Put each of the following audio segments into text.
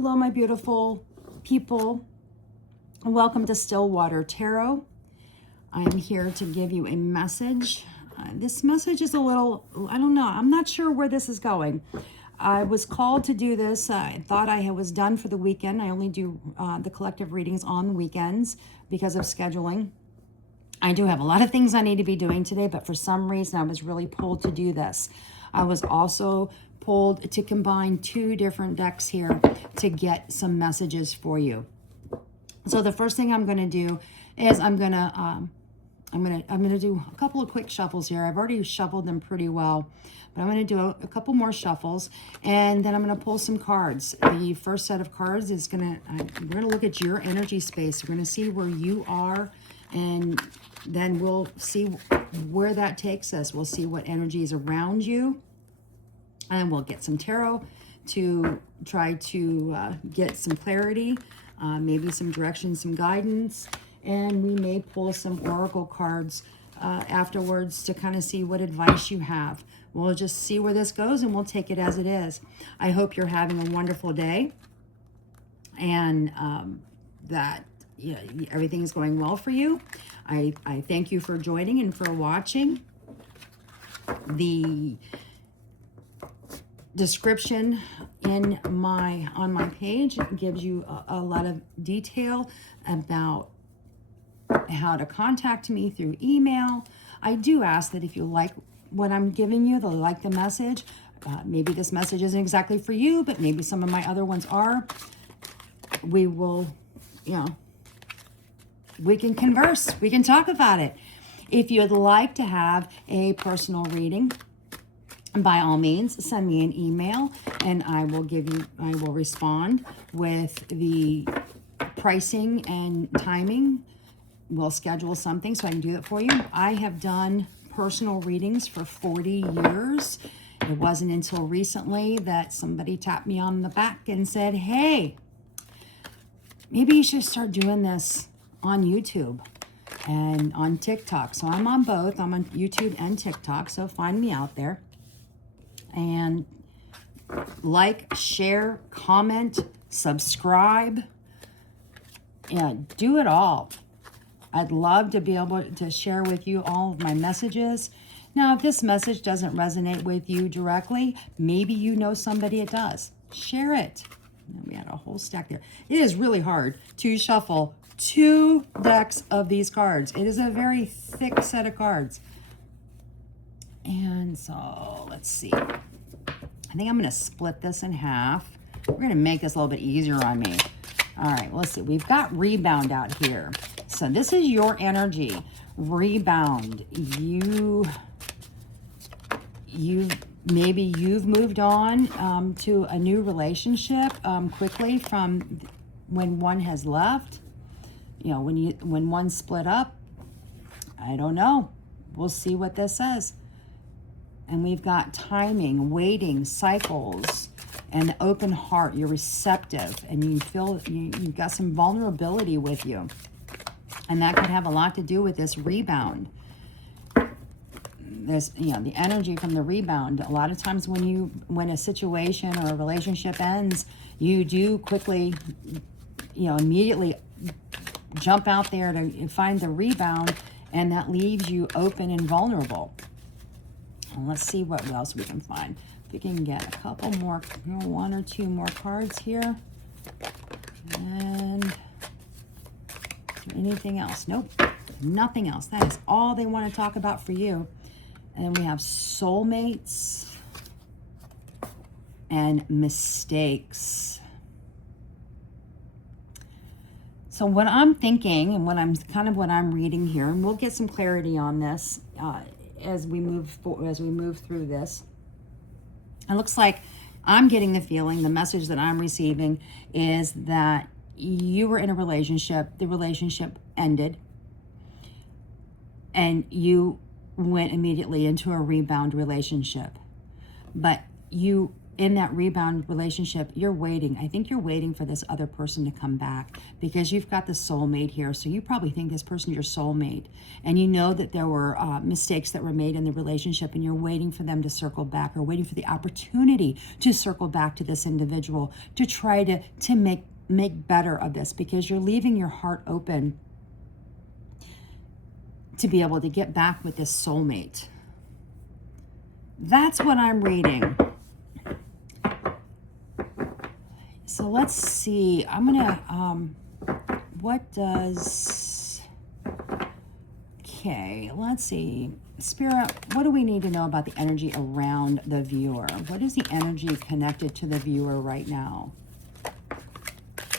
Hello, my beautiful people. Welcome to Stillwater Tarot. I'm here to give you a message. This message is a little, I don't know, I'm not sure where this is going. I was called to do this. I thought I was done for the weekend. I only do the collective readings on the weekends because of scheduling. I do have a lot of things I need to be doing today, but for some reason I was really pulled to do this. I was also pulled to combine two different decks here to get some messages for you. So the first thing I'm going to do is I'm going to do a couple of quick shuffles here. I've already shuffled them pretty well, but I'm going to do a couple more shuffles, and then I'm going to pull some cards. The first set of cards is we're going to look at your energy space. We're going to see where you are, and then we'll see where that takes us. We'll see what energy is around you, and we'll get some tarot to try to get some clarity, maybe some direction, some guidance, and we may pull some oracle cards afterwards to kind of see what advice you have. We'll just see where this goes, and we'll take it as it is. I hope you're having a wonderful day, and that everything is going well for you. I thank you for joining and for watching. The description on my page gives you a lot of detail about how to contact me through email. I do ask that if you like what I'm giving you, they'll like the message. Maybe this message isn't exactly for you, but maybe some of my other ones are. We will, we can converse. We can talk about it. If you'd like to have a personal reading, by all means, send me an email and I will respond with the pricing and timing. We'll schedule something so I can do that for you. I have done personal readings for 40 years. It wasn't until recently that somebody tapped me on the back and said, hey, maybe you should start doing this on YouTube and on TikTok. So I'm on both. I'm on YouTube and TikTok, so find me out there. And like, share, comment, subscribe. Yeah, do it all. I'd love to be able to share with you all of my messages. Now, if this message doesn't resonate with you directly, maybe you know somebody it does. Share it. We had a whole stack there. It is really hard to shuffle 2 decks of these cards. It is a very thick set of cards. And so, let's see. I think I'm going to split this in half. We're going to make this a little bit easier on me. All right, let's see. We've got rebound out here. So this is your energy. Rebound. Maybe you've moved on to a new relationship quickly from when one has left. When one split up. I don't know. We'll see what this says. And we've got timing, waiting, cycles, and open heart. You're receptive, and you feel you've got some vulnerability with you. And that could have a lot to do with this rebound. There's, the energy from the rebound. A lot of times when a situation or a relationship ends, you do quickly, immediately jump out there to find the rebound, and that leaves you open and vulnerable. And let's see what else we can find. If we can get a couple more, 1 or 2 more cards here. And anything else? Nope, nothing else. That is all they want to talk about for you. And then we have soulmates and mistakes. So what I'm thinking and what I'm reading here, and we'll get some clarity on this as we move through this. It looks like I'm getting the feeling, the message that I'm receiving is that you were in a relationship, the relationship ended, and you went immediately into a rebound relationship. But you in that rebound relationship, you're waiting. I think you're waiting for this other person to come back because you've got the soulmate here. So you probably think this person's your soulmate, and you know that there were mistakes that were made in the relationship, and you're waiting for them to circle back, or waiting for the opportunity to circle back to this individual to try to make better of this, because you're leaving your heart open to be able to get back with this soulmate. That's what I'm reading. So let's see. I'm gonna, what does, okay, let's see. Spirit, what do we need to know about the energy around the viewer? What is the energy connected to the viewer right now?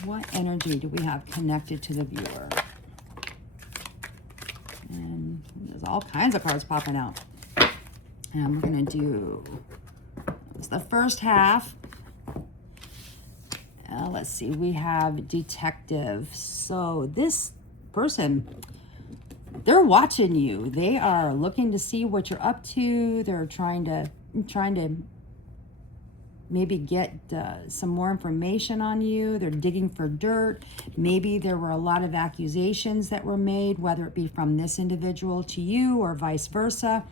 What energy do we have connected to the viewer? And there's all kinds of cards popping out. And we're gonna do, it's the first half. Let's see, we have detective. So this person, they're watching you. They are looking to see what you're up to. They're trying to maybe get some more information on you. They're digging for dirt. Maybe there were a lot of accusations that were made, whether it be from this individual to you or vice versa.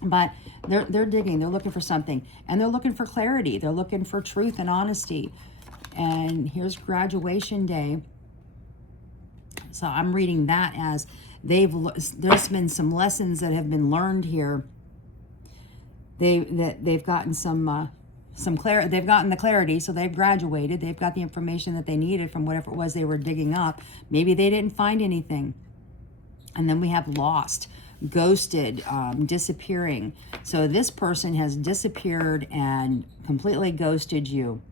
But they're digging. They're looking for something, and they're looking for clarity. They're looking for truth and honesty. And here's graduation day. So I'm reading that as there's been some lessons that have been learned here. They've gotten some clarity. They've gotten the clarity, so they've graduated. They've got the information that they needed from whatever it was they were digging up. Maybe they didn't find anything. And then we have lost, ghosted, disappearing. So this person has disappeared and completely ghosted you.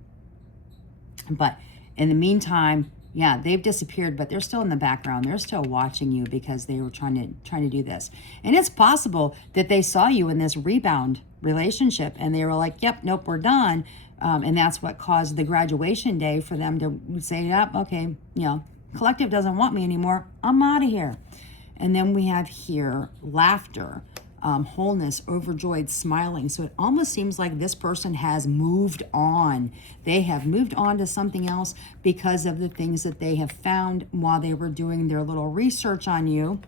But in the meantime, yeah, they've disappeared, but they're still in the background. They're still watching you because they were trying to do this. And it's possible that they saw you in this rebound relationship and they were like, yep, nope, we're done. And that's what caused the graduation day for them to say, yep, okay, collective doesn't want me anymore. I'm out of here. And then we have here laughter, wholeness, overjoyed, smiling. So it almost seems like this person has moved on. They have moved on to something else because of the things that they have found while they were doing their little research on you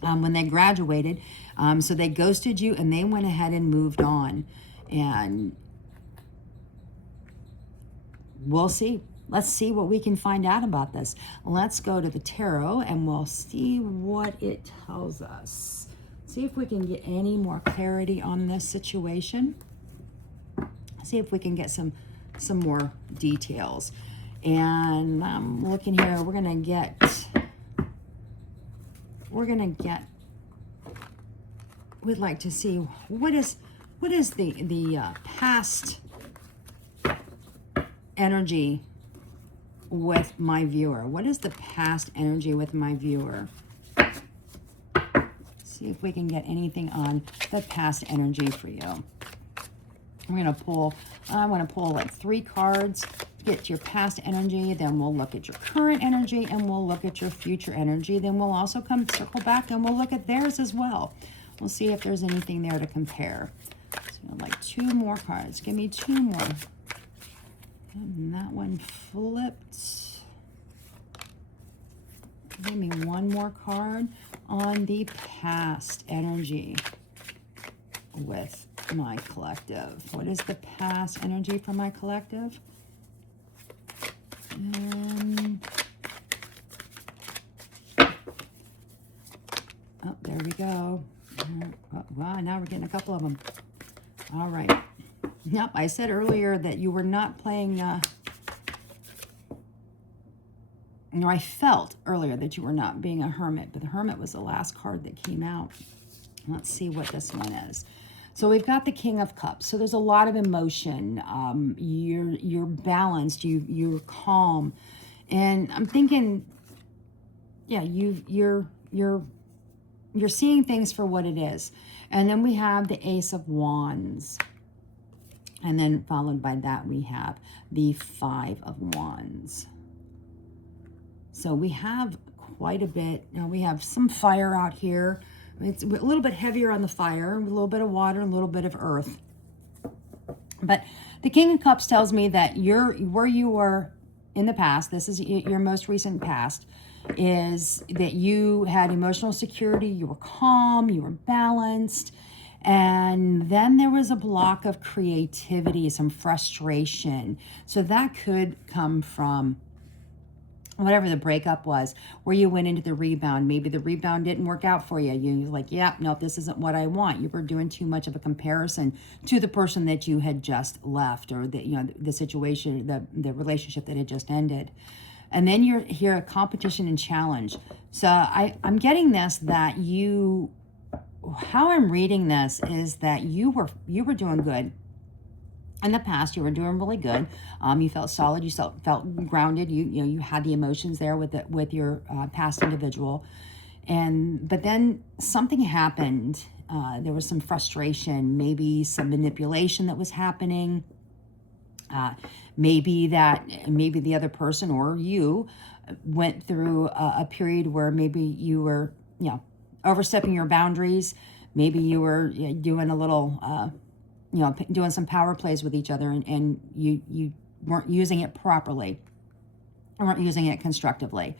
when they graduated. So they ghosted you and they went ahead and moved on. And we'll see. Let's see what we can find out about this. Let's go to the tarot and we'll see what it tells us. See if we can get any more clarity on this situation. See if we can get some more details. And I'm looking here, we're gonna get, we'd like to see what is the past energy with my viewer. What is the past energy with my viewer? See if we can get anything on the past energy for you. I want to pull like 3 cards, get your past energy, then we'll look at your current energy, and we'll look at your future energy. Then we'll also come circle back and we'll look at theirs as well. We'll see if there's anything there to compare. So like 2 more cards. Give me 2 more. And that one flipped. Give me 1 more card on the past energy with my collective. What is the past energy for my collective? And oh, there we go. Oh, wow, now we're getting a couple of them. All right. Yep, I said earlier that you were not playing I felt earlier that you were not being a hermit, but the hermit was the last card that came out. Let's see what this one is. So we've got the King of Cups. So there's a lot of emotion. You're balanced. You're calm, and I'm thinking, yeah, you're seeing things for what it is. And then we have the Ace of Wands, and then followed by that we have the Five of Wands. So we have quite a bit. Now we have some fire out here. It's a little bit heavier on the fire, a little bit of water, a little bit of earth. But the King of Cups tells me that where you were in the past, this is your most recent past, is that you had emotional security, you were calm, you were balanced, and then there was a block of creativity, some frustration. So that could come from whatever the breakup was, where you went into the rebound. Maybe the rebound didn't work out for you. You were like, yeah, no, this isn't what I want. You were doing too much of a comparison to the person that you had just left, or the situation, the relationship that had just ended. And then you're here a competition and challenge. So I'm getting this, that how I'm reading this is that you were doing good. In the past, you were doing really good. You felt solid. You felt grounded. You had the emotions there with your past individual, but then something happened. There was some frustration, maybe some manipulation that was happening. Maybe the other person or you went through a period where maybe you were overstepping your boundaries. Maybe you were doing a little. Doing some power plays with each other, and you weren't using it properly, or weren't using it constructively.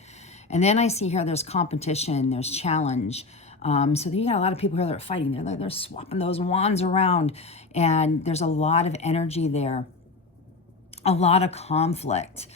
And then I see here there's competition, there's challenge. So you got a lot of people here that are fighting. They're swapping those wands around, and there's a lot of energy there, a lot of conflict.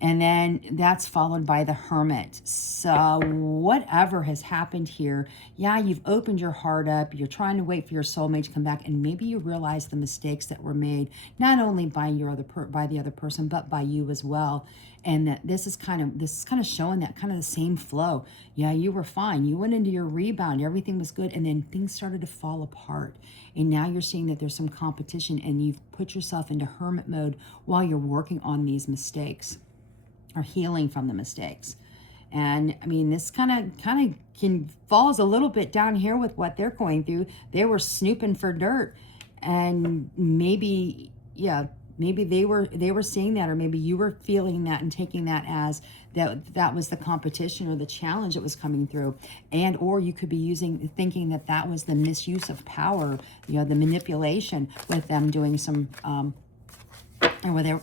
And then that's followed by the Hermit. So whatever has happened here, you've opened your heart up. You're trying to wait for your soulmate to come back, and maybe you realize the mistakes that were made, not only by the other person, but by you as well. And that this is kind of showing that kind of the same flow. Yeah, you were fine. You went into your rebound. Everything was good, and then things started to fall apart. And now you're seeing that there's some competition, and you've put yourself into hermit mode while you're working on these mistakes, or healing from the mistakes. And I mean, this kind of falls a little bit down here with what they're going through. They were snooping for dirt, and maybe they were seeing that, or maybe you were feeling that and taking that as that was the competition or the challenge that was coming through. And or you could be thinking that was the misuse of power, the manipulation with them doing some and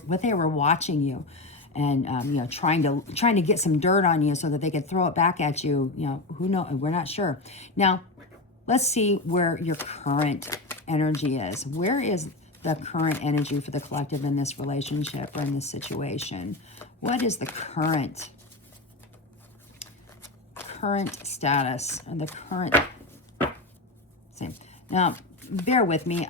what they were watching you, and trying to get some dirt on you so that they could throw it back at you. Who knows? We're not sure. Now, let's see where your current energy is. Where is the current energy for the collective in this relationship or in this situation? What is the current status, and the current same? Now, bear with me.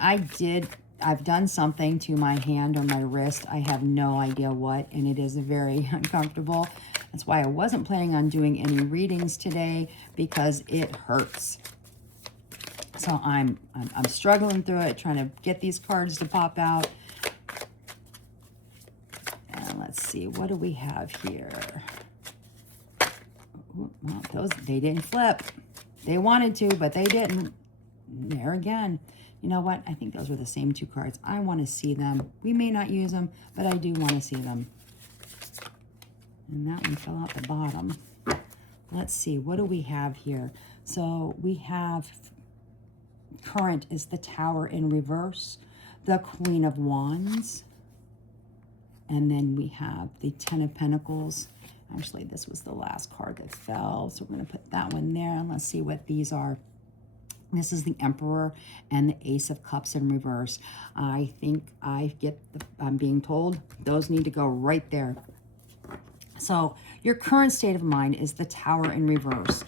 I've done something to my hand or my wrist. I have no idea what, and it is very uncomfortable. That's why I wasn't planning on doing any readings today, because it hurts. So I'm struggling through it, trying to get these cards to pop out. And let's see, what do we have here? Well, they didn't flip. They wanted to, but they didn't. There again. You know what? I think those were the same two cards. I want to see them. We may not use them, but I do want to see them. And that one fell out the bottom. Let's see. What do we have here? So we have current is the Tower in reverse, the Queen of Wands, and then we have the Ten of Pentacles. Actually, this was the last card that fell, so we're going to put that one there, and let's see what these are. This is the Emperor and the Ace of Cups in reverse. I think I'm being told those need to go right there. So your current state of mind is the Tower in reverse.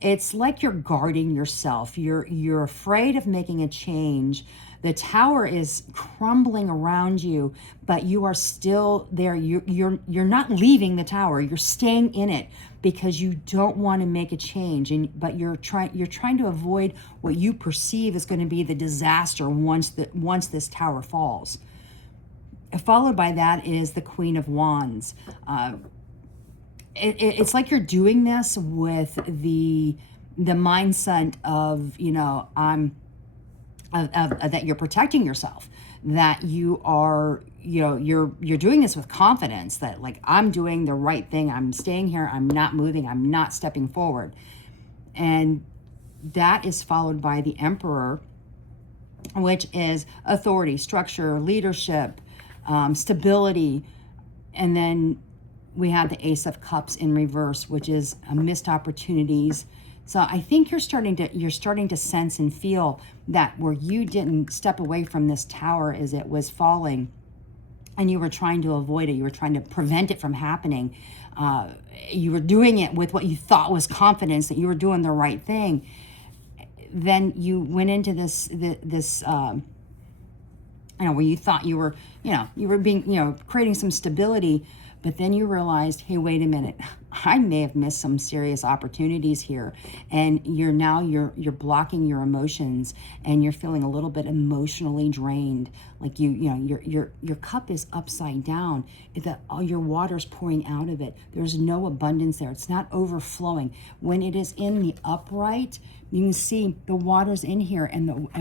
It's like you're guarding yourself. You're afraid of making a change. The Tower is crumbling around you, but you are still there. You're not leaving the Tower. You're staying in it because you don't want to make a change. But you're trying to avoid what you perceive is going to be the disaster once this Tower falls. Followed by that is the Queen of Wands. It's like you're doing this with the mindset of that you're protecting yourself, that you are you're doing this with confidence, that like, I'm doing the right thing, I'm staying here, I'm not moving, I'm not stepping forward. And that is followed by the Emperor, which is authority, structure, leadership, stability. And then we have the Ace of Cups in reverse, which is missed opportunities. So I think you're starting to sense and feel that where you didn't step away from this tower as it was falling, and you were trying to avoid it, you were trying to prevent it from happening. You were doing it with what you thought was confidence that you were doing the right thing. Then you went into this where you thought you were, you were being, creating some stability, but then you realized, hey, wait a minute, I may have missed some serious opportunities here. And you're blocking your emotions, and you're feeling a little bit emotionally drained. Like your cup is upside down. All your water's pouring out of it. There's no abundance there. It's not overflowing. When it is in the upright, you can see the water's in here,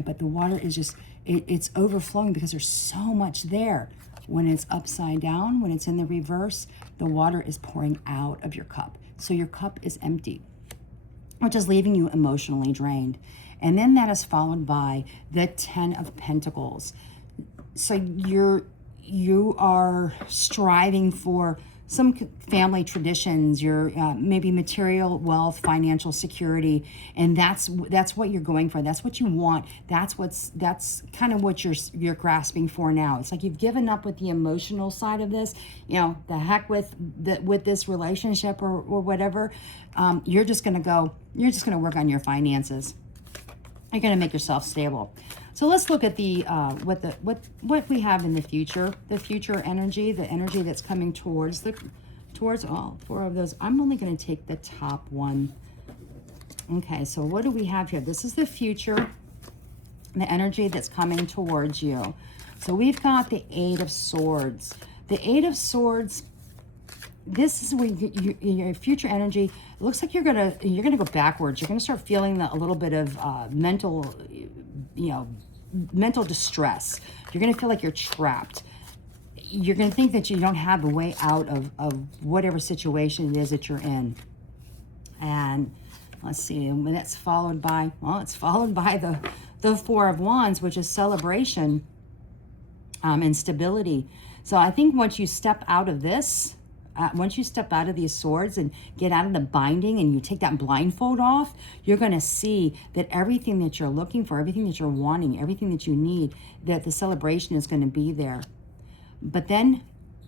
but the water is just, it's overflowing because there's so much there. When it's upside down, when it's in the reverse, the water is pouring out of your cup. So your cup is empty, which is leaving you emotionally drained. And then that is followed by the 10 of Pentacles. So you are striving for some family traditions, your maybe material wealth, financial security, and that's what you're going for. That's what you want. That's kind of what you're grasping for now. It's like you've given up with the emotional side of this. The heck with this relationship or whatever. You're just gonna work on your finances. You're gonna make yourself stable. So let's look at the what we have in the future energy, the energy that's coming towards all four of those. I'm only going to take the top one. Okay, so what do we have here? This is the future, the energy that's coming towards you. So we've got the Eight of Swords. The Eight of Swords. This is where your future energy. It looks like you're gonna go backwards. You're gonna start feeling a little bit of mental distress. You're gonna feel like you're trapped. You're gonna think that you don't have a way out of whatever situation it is that you're in. And let's see, and that's followed by the Four of Wands, which is celebration and stability. So I think once you step out of this. Once you step out of these swords and get out of the binding and you take that blindfold off, you're going to see that everything that you're looking for, everything that you're wanting, everything that you need, that the celebration is going to be there. But then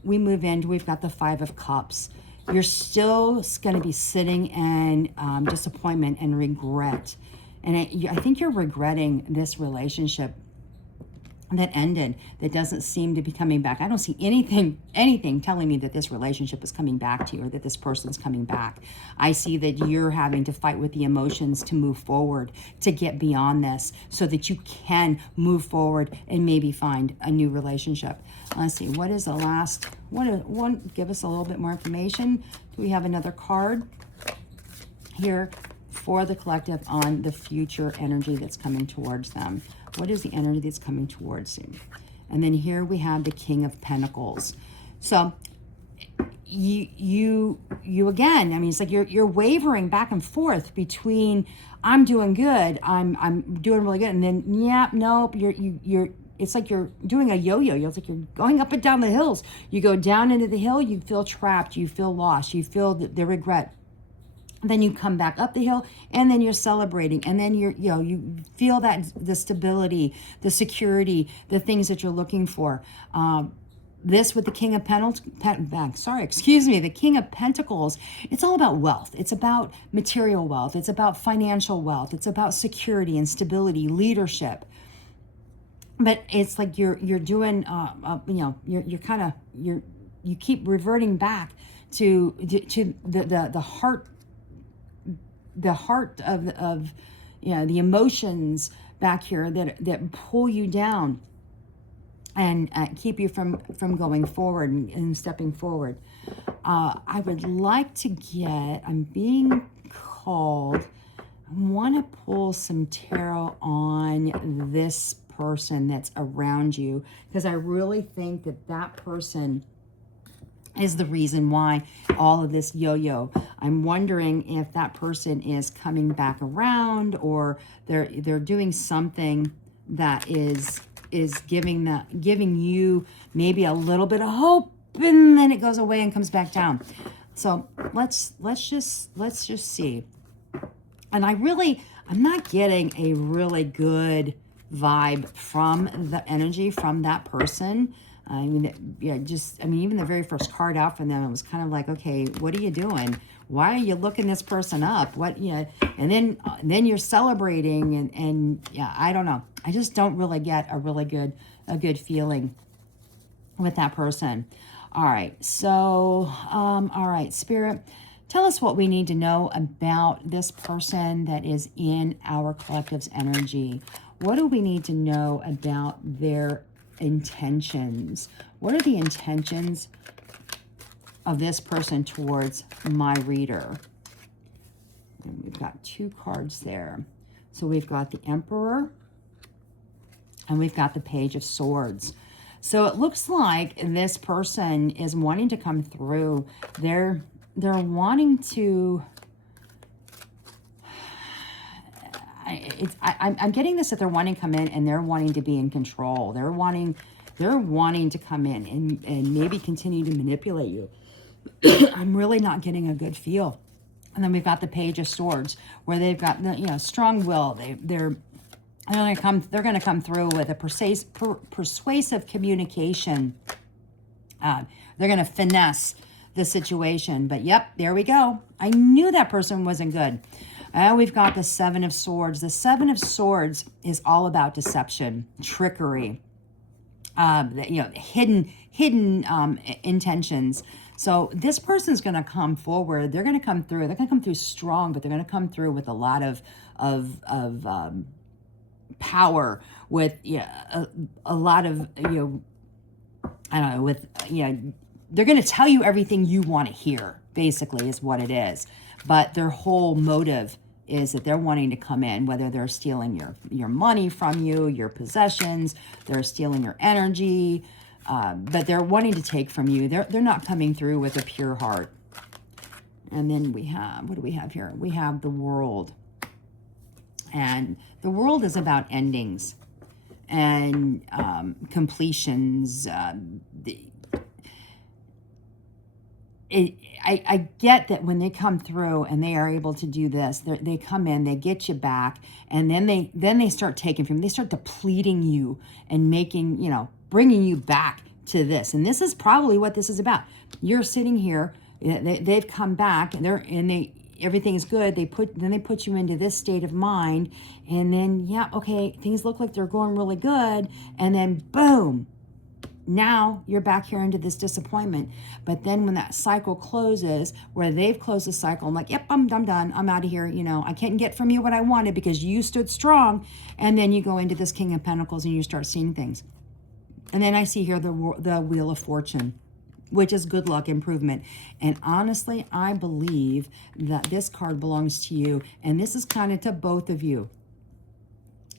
we move into, we've got the Five of Cups. You're still going to be sitting in disappointment and regret. And I think you're regretting this relationship that ended, that doesn't seem to be coming back. I don't see anything telling me that this relationship is coming back to you or that this person's coming back. I see that you're having to fight with the emotions to move forward, to get beyond this so that you can move forward and maybe find a new relationship. Let's see, what is the last one? Give us a little bit more information. Do we have another card here for the collective on the future energy that's coming towards them? What is the energy that's coming towards you? And then here we have the King of Pentacles. So you again, I mean, it's like you're wavering back and forth between I'm doing good, I'm doing really good, and then nope, you're it's like you're doing a yo-yo. It's like you're going up and down the hills. You go down into the hill, you feel trapped, you feel lost, you feel the regret. Then you come back up the hill, and then you're celebrating, and then you feel that the stability, the security, the things that you're looking for. This with the King of the King of Pentacles. It's all about wealth. It's about material wealth. It's about financial wealth. It's about security and stability, leadership. But it's like you're doing, you keep reverting back to the heart. The heart of the emotions back here that pull you down and keep you from going forward and stepping forward. I would like to I'm being called, I want to pull some tarot on this person that's around you, because I really think that person is the reason why all of this yo-yo. I'm wondering if that person is coming back around, or they're doing something that is giving you maybe a little bit of hope, and then it goes away and comes back down. So let's just see. And I'm not getting a really good vibe from the energy from that person. I mean, yeah, even the very first card out from them, it was kind of like, okay, what are you doing? Why are you looking this person up? And then you're celebrating and yeah, I don't know. I just don't really get a good feeling with that person. All right. So, all right, Spirit, tell us what we need to know about this person that is in our collective's energy. What do we need to know about their intentions? What are the intentions of this person towards my reader? And we've got 2 cards there. So we've got the Emperor and we've got the Page of Swords. So it looks like this person is wanting to come through. They're wanting to, I'm getting this that they're wanting to come in and they're wanting to be in control. They're wanting to come in and maybe continue to manipulate you. I'm really not getting a good feel. And then we've got the Page of Swords, where they've got the strong will. They're going to come through with a persuasive communication. They're going to finesse the situation. But yep, there we go. I knew that person wasn't good. We've got the 7 of Swords. The 7 of Swords is all about deception, trickery, hidden intentions. So this person's going to come forward. They're going to come through. They're going to come through strong, but they're going to come through with a lot of power, with a lot of I don't know, with they're going to tell you everything you want to hear. Basically, is what it is. But their whole motive is that they're wanting to come in, whether they're stealing your money from you, your possessions, they're stealing your energy. But they're wanting to take from you. They're not coming through with a pure heart. And then we have, what do we have here? We have the World. And the World is about endings and completions. I get that when they come through and they are able to do this, they come in, they get you back, and then they start taking from you. They start depleting you and making, bringing you back to this. And this is probably what this is about. You're sitting here, they've come back, and everything's good. They put you into this state of mind, and then things look like they're going really good, and then boom, now you're back here into this disappointment. But then when that cycle closes, where they've closed the cycle, I'm like, yep, I'm done. I'm out of here. I can't get from you what I wanted because you stood strong. And then you go into this King of Pentacles and you start seeing things. And then I see here the Wheel of Fortune, which is good luck, improvement. And honestly, I believe that this card belongs to you. And this is kind of to both of you.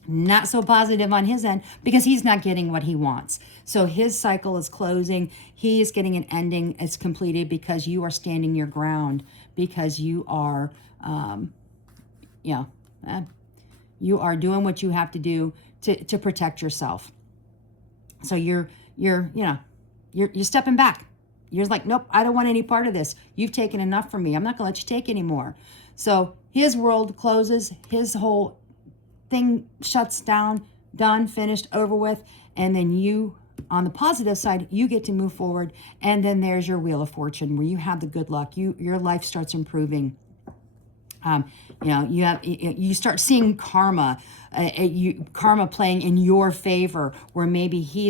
Not so positive on his end because he's not getting what he wants. So his cycle is closing. He is getting an ending. It's completed because you are standing your ground, because you are, you are doing what you have to do to protect yourself. So you're stepping back. You're like, nope, I don't want any part of this. You've taken enough from me. I'm not going to let you take any more. So his world closes. His whole thing shuts down, done, finished, over with. And then you, on the positive side, you get to move forward. And then there's your Wheel of Fortune, where you have the good luck. Your life starts improving. You start seeing karma, karma playing in your favor, where maybe he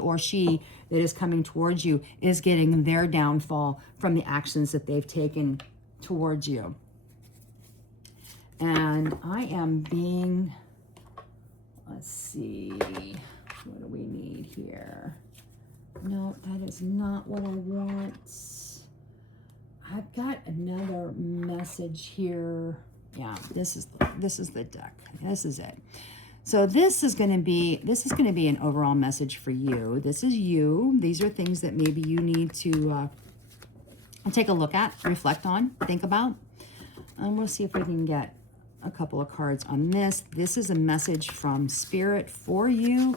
or she that is coming towards you is getting their downfall from the actions that they've taken towards you. And I am being, let's see, what do we need here? No, that is not what I want. I've got another message here. Yeah, this is the deck. This is it. So this is going to be an overall message for you. This is you. These are things that maybe you need to take a look at, reflect on, think about. And we'll see if we can get a couple of cards on this. This is a message from Spirit for you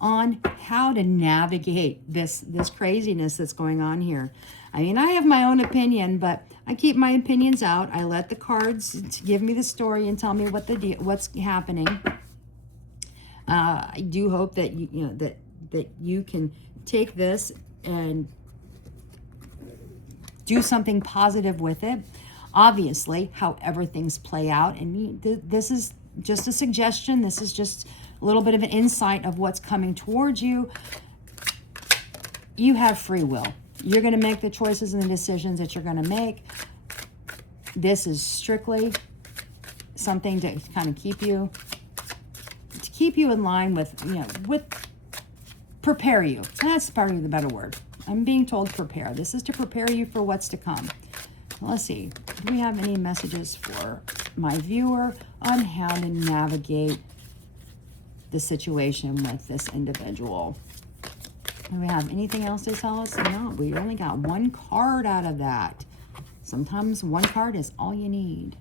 on how to navigate this craziness that's going on here. I mean, I have my own opinion, but I keep my opinions out. I let the cards give me the story and tell me what's happening. I do hope that that you can take this and do something positive with it. Obviously, however things play out, and this is just a suggestion. This is just a little bit of an insight of what's coming towards you. You have free will. You're going to make the choices and the decisions that you're going to make. This is strictly something to kind of keep you in line with, with prepare you. That's probably the better word. I'm being told prepare. This is to prepare you for what's to come. Let's see. Do we have any messages for my viewer on how to navigate the situation with this individual? Do we have anything else to tell us? No, we only got one card out of that. Sometimes one card is all you need.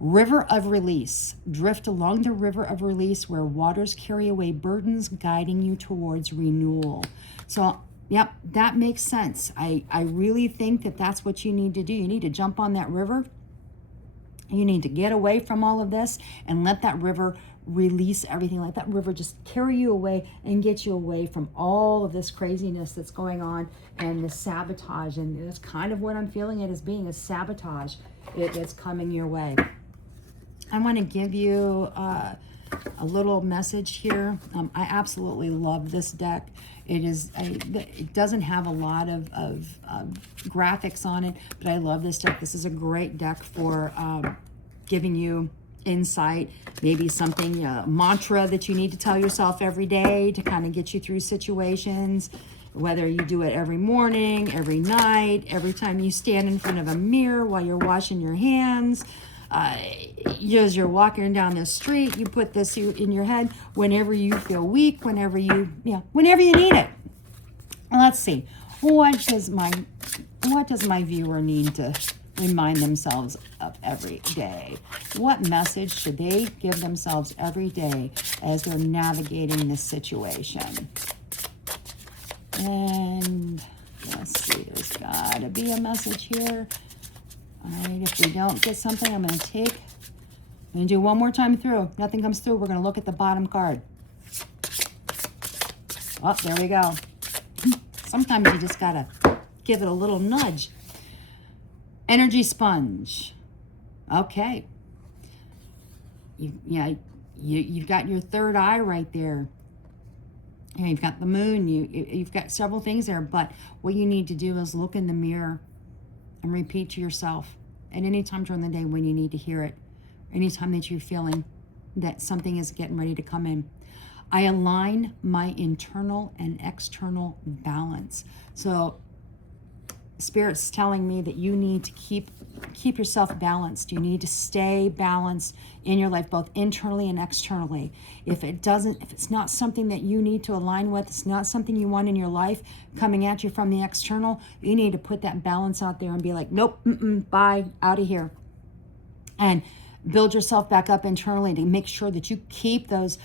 River of release. Drift along the river of release where waters carry away burdens, guiding you towards renewal. So, yep, that makes sense. I really think that that's what you need to do. You need to jump on that river. You need to get away from all of this and let that river release everything. Let that river just carry you away and get you away from all of this craziness that's going on and the sabotage. And that's kind of what I'm feeling it as being, a sabotage that's coming your way. I want to give you a little message here. I absolutely love this deck. It doesn't have a lot of graphics on it, but I love this deck. This is a great deck for giving you insight, maybe something, mantra that you need to tell yourself every day to kind of get you through situations, whether you do it every morning, every night, every time you stand in front of a mirror while you're washing your hands. As you're walking down the street, you put this in your head whenever you feel weak, whenever you need it. Let's see. What does my viewer need to remind themselves of every day? What message should they give themselves every day as they're navigating this situation? And let's see, there's got to be a message here. All right, if we don't get something, I'm going to do one more time through. Nothing comes through. We're going to look at the bottom card. Oh, there we go. Sometimes you just got to give it a little nudge. Energy sponge. Okay. You've got your third eye right there. And you've got the moon. You've got several things there. But what you need to do is look in the mirror and repeat to yourself at any time during the day when you need to hear it. Anytime that you're feeling that something is getting ready to come in. I align my internal and external balance. So Spirit's telling me that you need to keep yourself balanced. You need to stay balanced in your life, both internally and externally. If it's not something that you need to align with, it's not something you want in your life coming at you from the external, you need to put that balance out there and be like, nope, bye, out of here. And build yourself back up internally to make sure that you keep those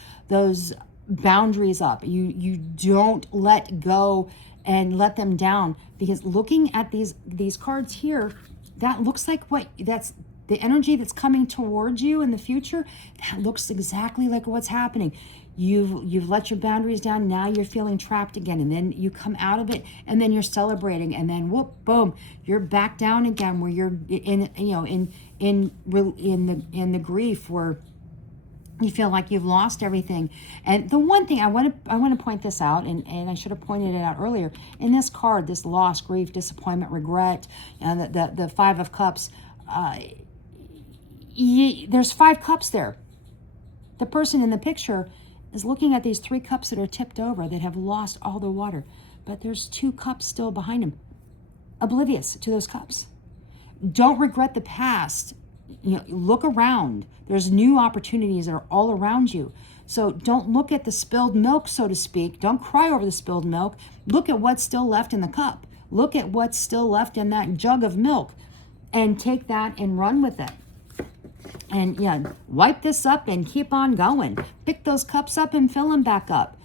boundaries up. You don't let go and let them down, because looking at these cards here, that looks like that's the energy that's coming towards you in the future. That looks exactly like what's happening. You've let your boundaries down. Now you're feeling trapped again, and then you come out of it, and then you're celebrating, and then whoop, boom, you're back down again, where you're in the grief where you feel like you've lost everything. And the one thing I want to point this out, and I should have pointed it out earlier, in this card, this loss, grief, disappointment, regret, and the Five of Cups, there's 5 cups there. The person in the picture is looking at these 3 cups that are tipped over, that have lost all the water, but there's 2 cups still behind him, oblivious to those cups. Don't regret the past. Look around. There's new opportunities that are all around you. So don't look at the spilled milk, so to speak. Don't cry over the spilled milk. Look at what's still left in the cup. Look at what's still left in that jug of milk and take that and run with it. And yeah, wipe this up and keep on going. Pick those cups up and fill them back up.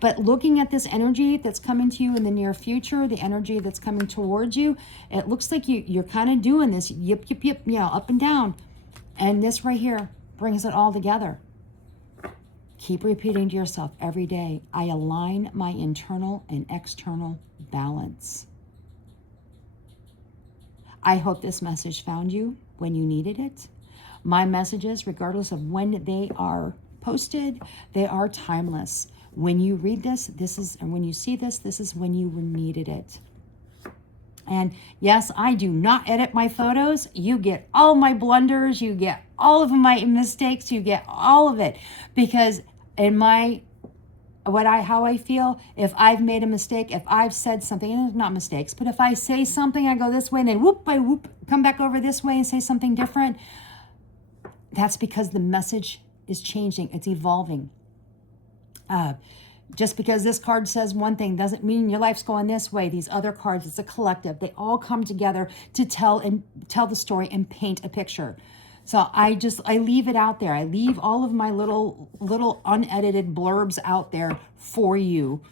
But looking at this energy that's coming to you in the near future, the energy that's coming towards you, it looks like you're kind of doing this yip, yip, yip, up and down. And this right here brings it all together. Keep repeating to yourself every day, I align my internal and external balance. I hope this message found you when you needed it. My messages, regardless of when they are posted, they are timeless. When you read this, and when you see this is when you needed it. And yes, I do not edit my photos. You get all my blunders, you get all of my mistakes, you get all of it. Because how I feel, if I've made a mistake, if I've said something, and it's not mistakes, but if I say something, I go this way, and then I come back over this way and say something different, that's because the message is changing, it's evolving. Just because this card says one thing doesn't mean your life's going this way. These other cards, it's a collective. They all come together to tell the story and paint a picture. So I leave it out there. I leave all of my little unedited blurbs out there for you,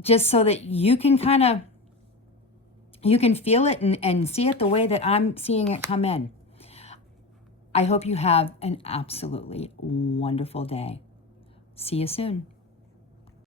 just so that you can you can feel it and see it the way that I'm seeing it come in. I hope you have an absolutely wonderful day. See you soon.